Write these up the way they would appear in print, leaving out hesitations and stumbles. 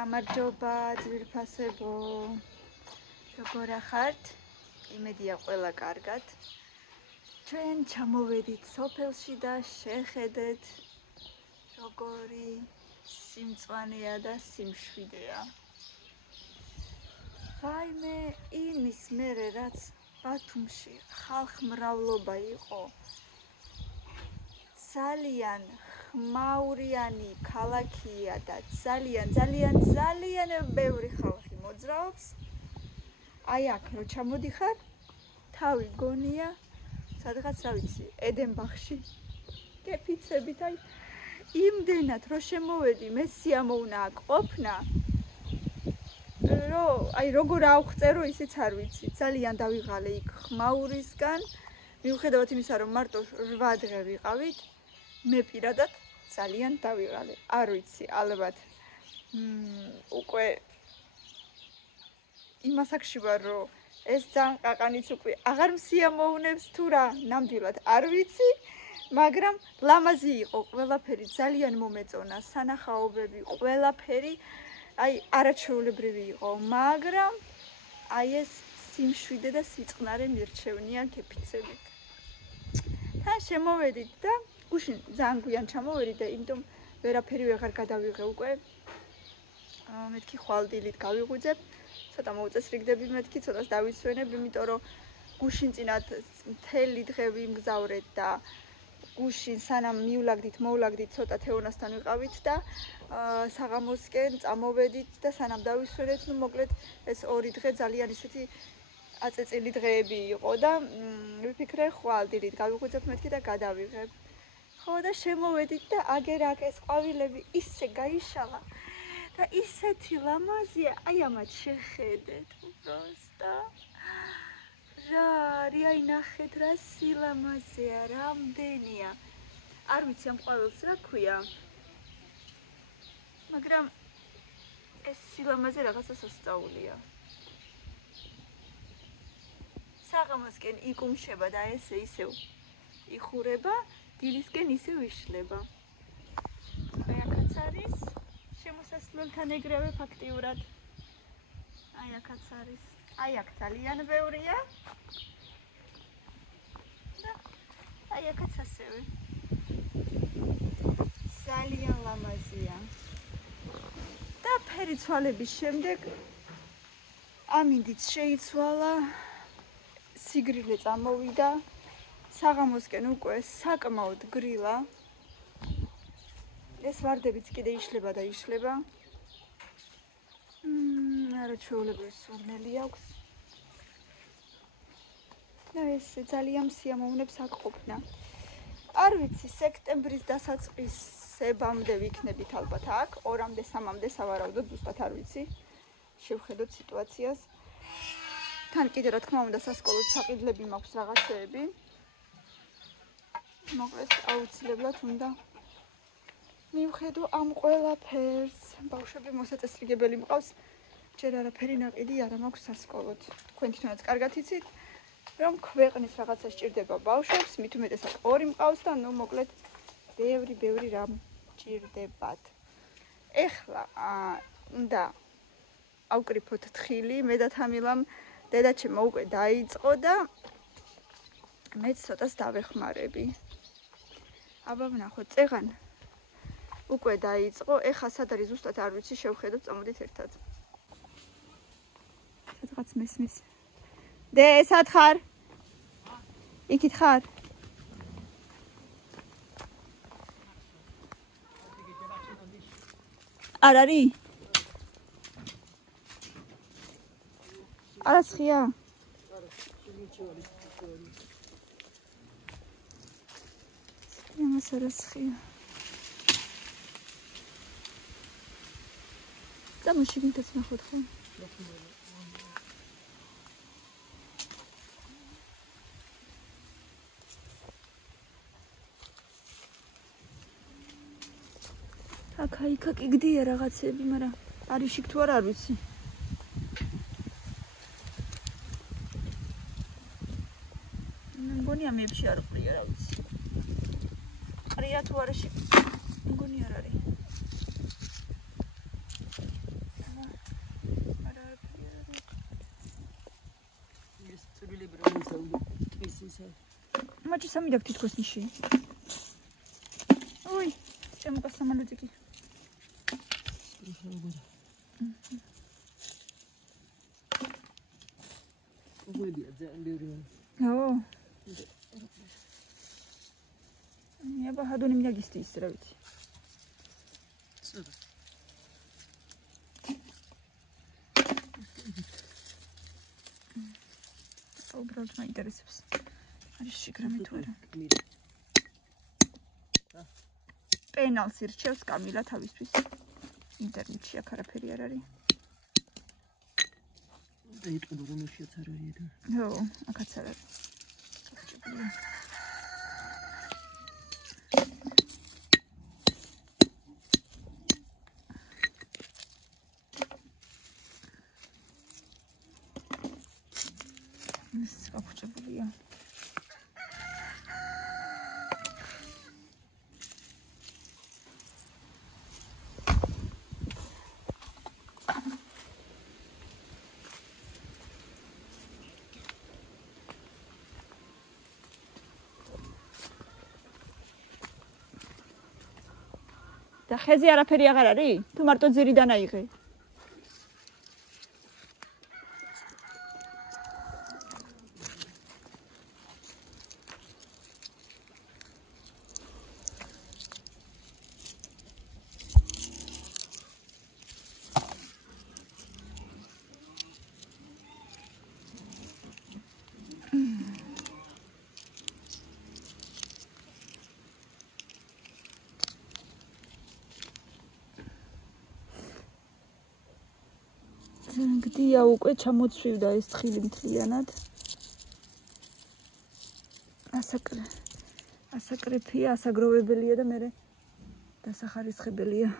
გამარჯობა ძვირფასებო. როგორ ახართ? იმედია ყველა კარგად. ჩვენ ჩამოვედით სოფელში და შეხედეთ როგორი სიმწვანეა და სიმშვიდეა. ვაიმე იმის მერე რაც ბათუმში ხალხმრავლობა იყო. ძალიან ხმაურიანი ქალაქია და ძალიან ბევრი ხალხი მოძრაობს. აი აქ რო ჩამოდიხარ, თავი გონია სადღაც რა ვიცი, ედენბახში. კეფიცებით აი იმდენად რო შემოვედი, მე სიამოვნა აქ ყოფნა. აი როგორ ავხწერო ისიც არ ვიცი. ძალიან დავიღალე იქ ხმაურისგან. მიუხედავად იმისა, რომ მარტო 8 დღე ვიყავით, მე პირადად ძალიან დავიღალე. არ ვიცი, ალბათ უკვე იმას აქ შევარ, რომ ეს ძალიან ყაყანიც უკვე აღარ მსიამოვნებს თუ რა, ნამდვილად არ ვიცი, მაგრამ ლამაზი იყო ყველაფერი, ძალიან მომეწონა, სანახაობები, ყველაფერი, აი არაჩვეულებრივი იყო, მაგრამ აი ეს სიმშვიდე და სიწყნარე მირჩევნია კეფიცებით. თან შემოვედით და გუშინ ძალიან გვიან ჩამოვედი და იმიტომ ვერაფერი ვეღარ გადავიღე უკვე. მეთქი ხვალდილით გავიღვიძებ, ცოტა მოუწესრიგდები მეთქი, ცოტას დავისვენებ, იმიტომ რომ გუშინ წინათ მთელი დღე ვიმგზავრეთ და გუშინ სანამ მოვლაგდით ცოტა თეონასთან ვიყავით და საღამოსკენ წამოვედით და სანამ დავისვენეთ, მოკლედ ეს 2 დღე ძალიან ისეთი აწეწილი დღეები იყო და ვიფიქრე ხვალდილით გავიღვიძებ მეთქი და გადავიღებ. ხო და შემოვედით და აგერ აქ ეს ყვავილები ისე გაიშალა და ისეთი ლამაზია, აი ამათ შეხედეთ უბრალოდ. რა არის, აი ნახეთ რა სილამაზეა, რამდენია. არ ვიცი ამ ყვავილს რა ქვია. მაგრამ ეს სილამაზე რაღაცა სასწაულია. საღამოსკენ იკუმშება და ესე ისევ იხურება, დილისკენ ისევ იშლება. აი აქაც არის შემოსასვლელთან ეგრევე ფაქტიურად. აი აქაც არის. აი აქ ძალიან ბევრია. და აი აქაც ასევე. ძალიან ლამაზია. და ფერი ცვალების შემდეგ ამინდიც შეიცვალა. სიგრილე წამოვიდა. საღამოსკენ უკვე საკმაოდ გრილა. ეს ვარდებიც კიდე იშლება და იშლება. არაჩვეულებრივი სურნელი აქვს. და ეს ძალიან მსიამოვნებს აქ ყოფნა. არ ვიცი, სექტემბრის დასაწყისებამდე ვიქნებით ალბათ აქ, 2-მდე, 3-მდე სავარაუდოდ, ზუსტად არ ვიცი. შევხედოთ სიტუაციას. თან კიდე რა თქმა უნდა სასკოლო საყიდლები მაქვს რაღაცეები. მოკლედ აუცილებლად უნდა მივხედო ამ ყველაფერს. ბავშვები მოსაწესრიგებელი მყავს. ჯერ არაფერი ნაყიდი არ მაქვს სასკოლოდ. თქვენ თვითონაც კარგად იცით, რომ ქვეყნის რაღაცა სჭირდება ბავშვებს, მით უმეტესად 2 მყავს და ნუ მოკლედ ბევრი რამ სჭირდებათ. ეხლა უნდა ავკრიფოთ თხილი, მე და თამილამ დედაჩემმა უკვე დაიწყო და მეც ცოტას დავეხმარები. აბა ვნახოთ, წეღან უკვე დაიწყო, ეხლა სად არის ზუსტად არ ვიცი, შევხედოთ, წამოდით ერთად. სადღაც მესმის. დე, სად ხარ? იქით ხარ? არ არის? არასხია? იმას არასხია. წამოშიგინდაც ნახოთ ხო? აქა კი გდია რაღაცები, მაგრამ არის იქ თუ არა არ ვიცი. მგონია მეებში არ ყრია რა ვიცი. ყრია თუ არა მგონი არ არის. Aci să-mi dea cât niși. Ui, ce-am ca să mă luți aici. Oh. Я багато не меня гисти стравить. Уბრალოდ მაინტერესებს. არის შიგრამი თუ არა. პენალს ირჩევს კამილა თავისთვის. ინტერნეტში აქ არაფერი არ არის. დაიწყო რომ შეც არ არის და. ხო, აქაც არ არის. გაფუჭებულია. და ხეზე არაფერი აღარ არის? თუ მარტო ძირიდან აიღე? გდია უკვე ჩამოცვივდა ეს თხილი მთლიანად. ასაკრეფია, ასაგროვებელია და მერე დასახარისხებელია.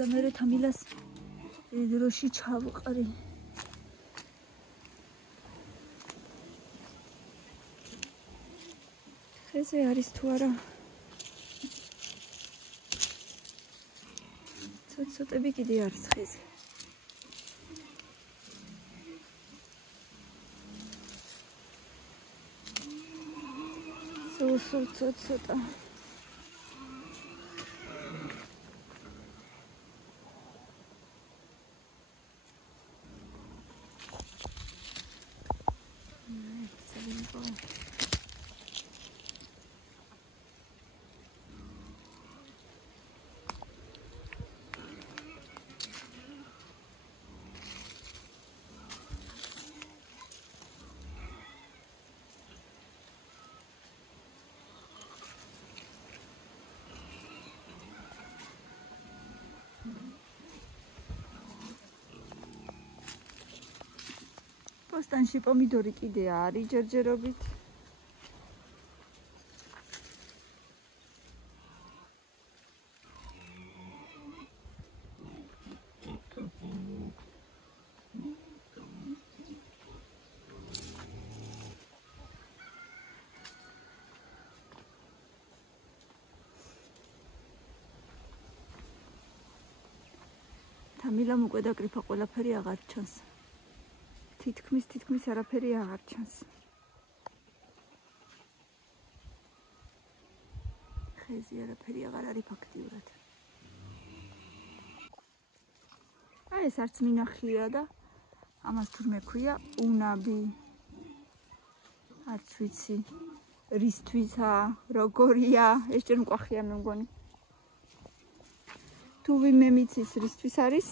და მე თამილას დროში ჩავყრი. ხეზე არის თუ არა? ცოტები კიდე არის ხეზე. ცოტა. Postanში პომიდორი კიდე არის ჯერჯერობით. თამილამ უკვე დაკრიფა ყველაფერი აღარ ჩანს. თითქმის არაფერი აღარ ჩანს. ხეზე არაფერი აღარ არის ფაქტიურად. აი ეს არც მინახია და ამას თურმე ქვია უნაბი. არც ვიცი რისთვისა, როგორია, ეს ჯერ მკვახია მე მგონი. თუ ვინმე მიცის რისთვის არის?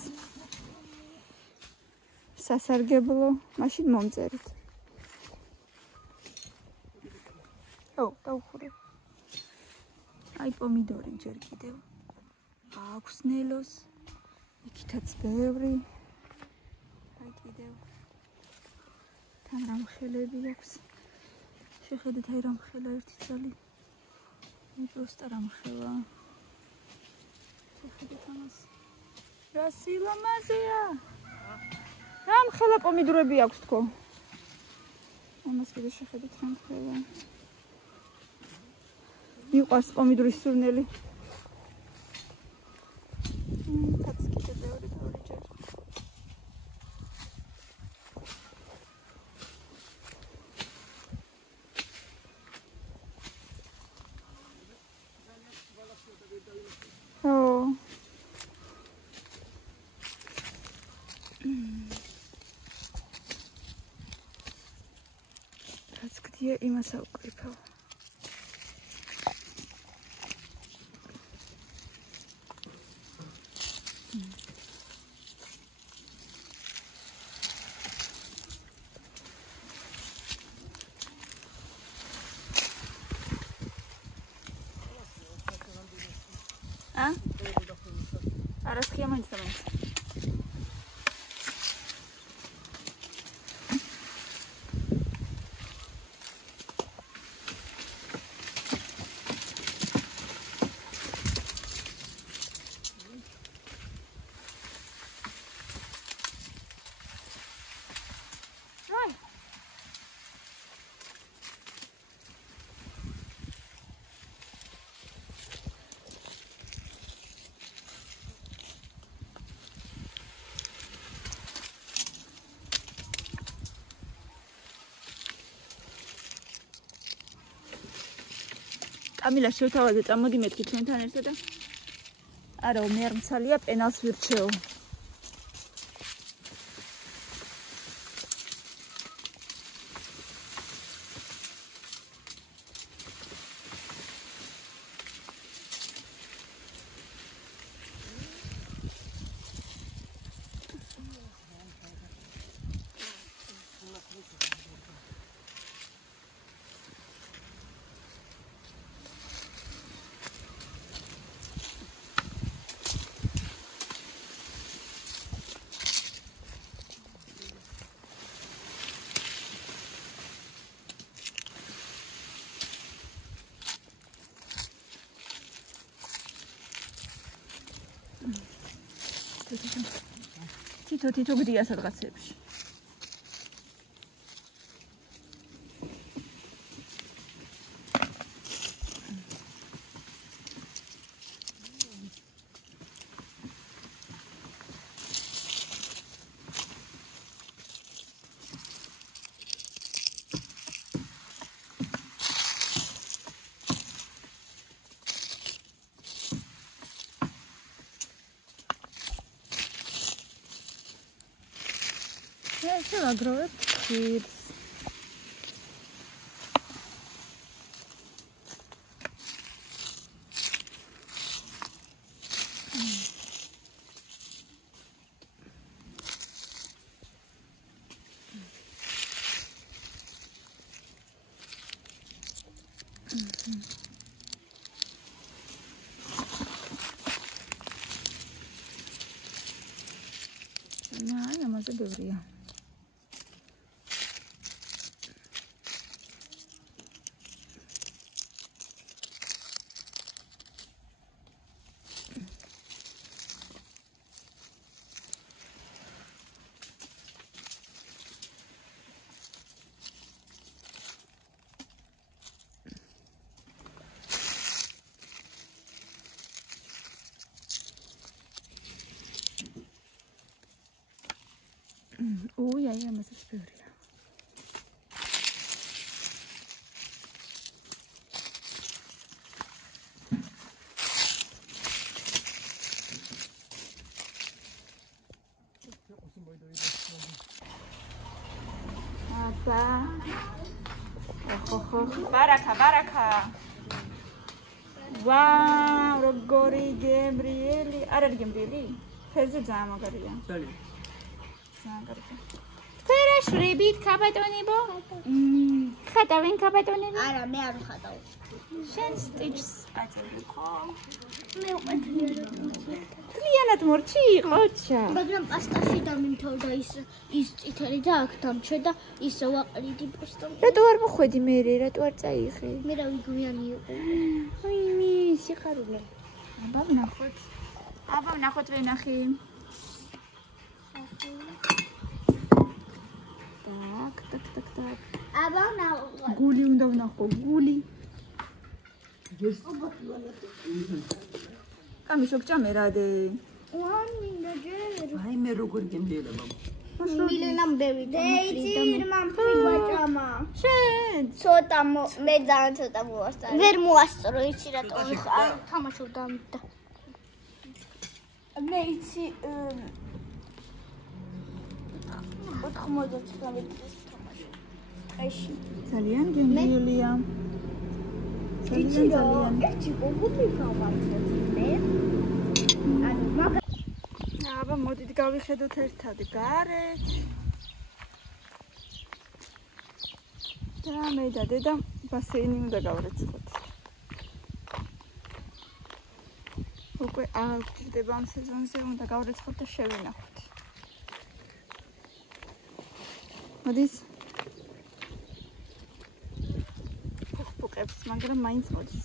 სასარგებლო, მაშინ მომწერეთ. დავხურე. აი პომიდორი ჯერ კიდევ. აქვს ნელოს. იქითაც ბევრი. აი კიდევ. თან რამხელები აქვს. შეხედეთ აი რამხელა ერთი წალი. აი პროსტა რამხელა. შეხედეთ ამას. რა სილამაზეა. რამ ხელა პომიდორები აქვს თქო. ამას კიდე შეხედეთ რამ ხელა. მიყვარს პომიდორის სურნელი. კაც კიდე ბევრი ჯერ. რაც გდია იმას ავკრიფავ. Arası kıyamayız tamam. კამილა შევთავაზე წამოდი მეთქი თქვენთან ერთად და არა მე არ მცალია პენალს ვირჩეო თითო გდია სადღაცებში. შევაგროვებ ხირს. ამაზე ბევრია. Ui, aí é mais espera. Apa? Baraka. Wow, Rogori Gabrieli. Ara Gabrieli. Fezi jama kariya. Chali. Fera shribit kabadonibo. Khadavin kabadonibo. Ara me ar khadav. Shen stitches ateliko. Me uqatliyana. Tlianat morchi qocha. მაგრამ პასტაში დამიმთავრდა ის წითელი და აქ დამჩა და ისე ვაყრიდი პოსტა. რატო არ მოხვედი მე, რატო არ წაიღე? მე რა ვიგმიანი იყო. აი, სიხარულე. აბა ვნახოთ ვენახი. Так. აბა ნახო. გული უნდა ვნახო, გული. კამი შოგჭამე რადე. მინდა ჯერ. აი მე როგორ გემდიელა მამ. მილენამ დევიდა. დეიცი მამფრი ვაჭამა. შენ. ცოტა მე ძალიან ცოტა მოვასწარე. ვერ მოასწრო იცი რატო არ თამაშობდა ამიტომ. მე იცი 99 წელს თამაშობ. აიში. ძალიან გემრიელია. ძალიან. ერთი გოგუთი გავაცოწინე. ანუ მაგ აბა მოდით გავიხედოთ ერთად გარეთ. და მე და დედა ბასეინი უნდა გავრეცხოთ. უკვე არ გვჭირდება ამ სეზონზე, უნდა გავრეცხოთ და შევინახოთ. მოდის. ფუხფუყებს, მაგრამ მაინც მოდის.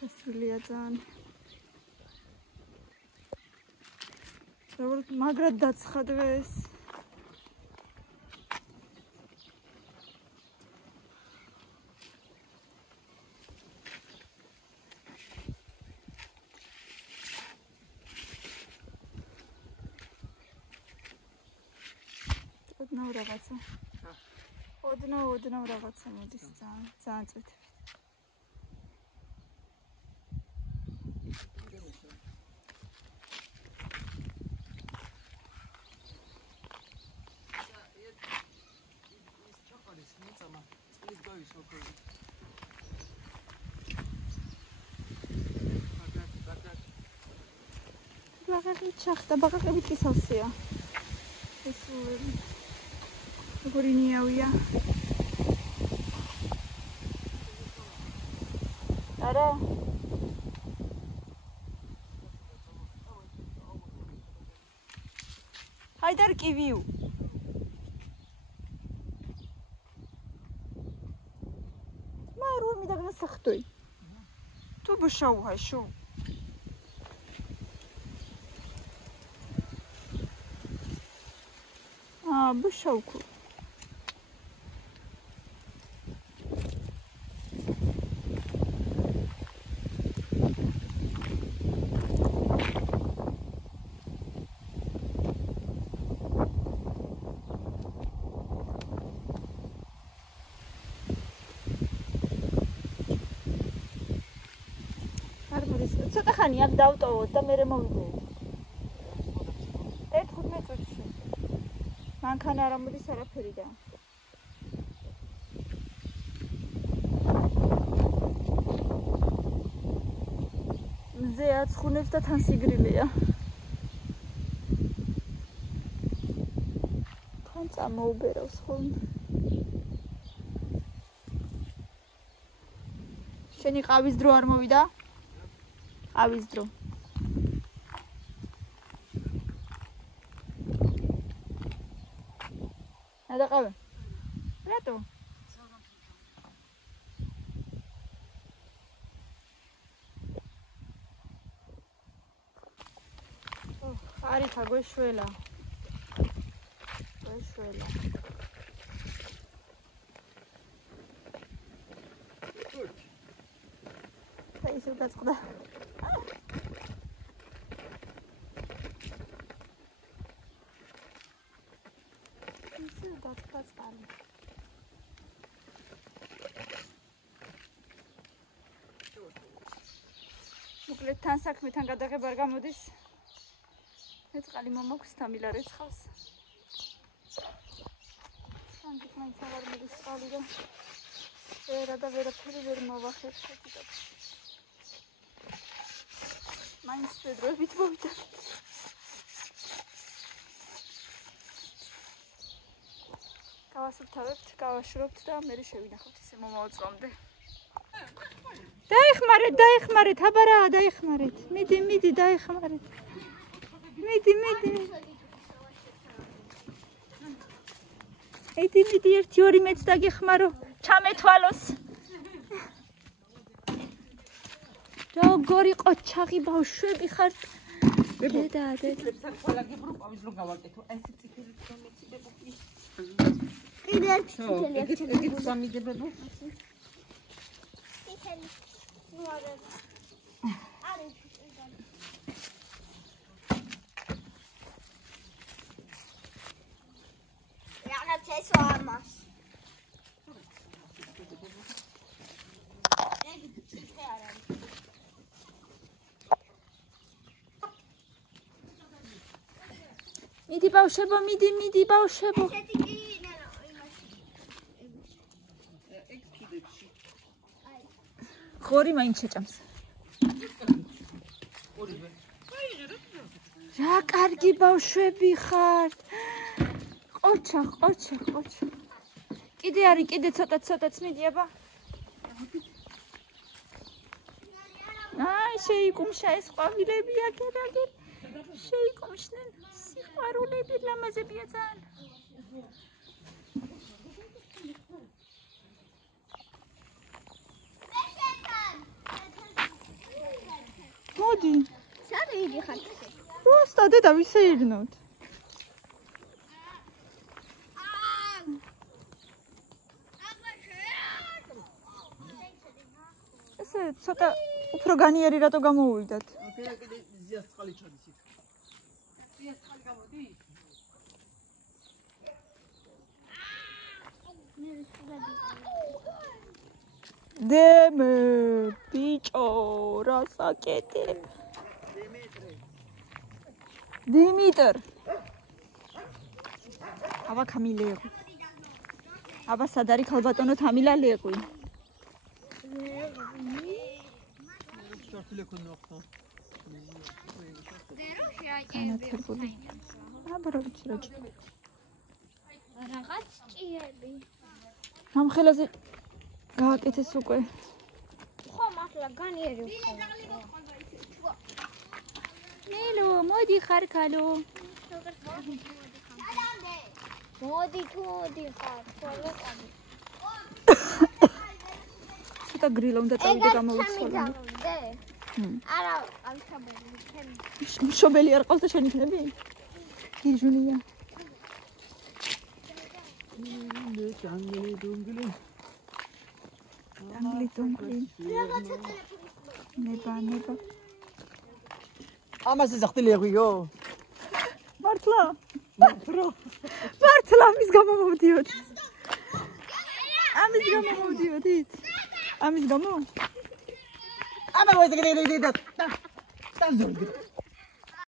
დასრულია ძალიან. როგორ მაგრად დაცხა დღეს. ოდნავ რაღაცა. ოდნავ რაღაცა მოდის ძალიან წვეთებით. ბაღები ჩახდა, ბაღები კისალსია. ეს როგორი ნიავია. არა. ჰაიდარ კივიუ. მარუ მიდაგნა სახტოი. თუ ბშაუ ჰაშო. ბშაუკუ. ცოტა ხანი აქ დავტოვოთ და მე მოვიდეთ. 15 წუთში. მანქანა არ ამოდის არაფერიდან. მზე აცხუნებს და თან სიგრილეა. თან წამოუბერავს ხოლმე. შენი ყავის დრო არ მოვიდა? ყავის დრო. გადაყავე. რატო? არიქა გვეშველა. ისე დაწყდა. დაწყალი. მოკლედ თან საქმეთან გადაღება არ გამოდის. მე წყალი მომაქვს თამილა რეცხავს. ანჯით მაინც აღარ მოდის წყალი და ვერაფერი ვერ მოვახერხე კიდევ. მაინც შედროებით მოვიდა. გავასუფთავებთ, გავაშრობთ და მე შევინახავთ ისე მომავალ წლამდე. დაეხმარეთ, აბარა, დაეხმარეთ. მიდი, დაეხმარეთ. მიდი. მიდი, 1-2 მეც დაგეხმარო, ჩამეთვალოს. როგორი ყოჩაღი ბავშვები ხართ. დედა ყველა გიბრუყავს რომ გავაკეთო. ეს წითელი რომ მეციდებო ის. კიდე ერთი წითელი აქვს. ეგ სამიდებო. წითელი. ნუ არა. არის. რაღაც ეს ამას. ეგ წითელი არ არის. მიდი ბავშვებო, მიდი ბავშვებო. ესეთი კი ნანა იმაში. ეგ კიდებში. ხორი მაინც შეჭამს. ორივე. რა კარგი ბავშვები ხართ. ყოჩა. კიდე არის, კიდე ცოტაც მიდი აბა. აი, შეიკუმშა ეს ყვავილები აგერ. შეიკუმშნენ. სიყვარულები ლამაზებია ძალიან. მოდი. სად იგი ხარ? უბრალოდ დედა ვისეირნოთ. ესე ცოტა უფრო განიერი რატო გამოუვიდათ? კიდე ზიას წყალი ჩადის იქ. ზიას წყალი გამოდი. დემე ბიჭო რა საკეთებ? დიმიტრი. აბა კამილეო. აბა სად არის ქალბატონო თამილა ლეყვი? შორტილე ქონოხტო. განათებული. აბა რა ვიცი რა. რაღაც ჭიები. ამ ხელაზე გააკეთეს უკვე. ხო, მართლა განიერი ვქო. ნელო, მოდი ხარკალო. მოდი თუ დიხარ, ხოლმე ყავი. ცოტა გრილა უნდა წავიდე გამოვიცვალო. არა, ალხაბელი, ჩემი. მშობელი არ ყავს და შენ იქნები? გიჟუნია. ჯანგლი დუნგლი. დუნგლი. რაღაცა ტელეფონი. ნება. ამას ზახტილიო. მართლა? მართლა. მართლა ამის გამო მოვდიოთ. ამის გამო მოვდიოდით. ამის გამო? აბა ვეზგრე და ზორგი.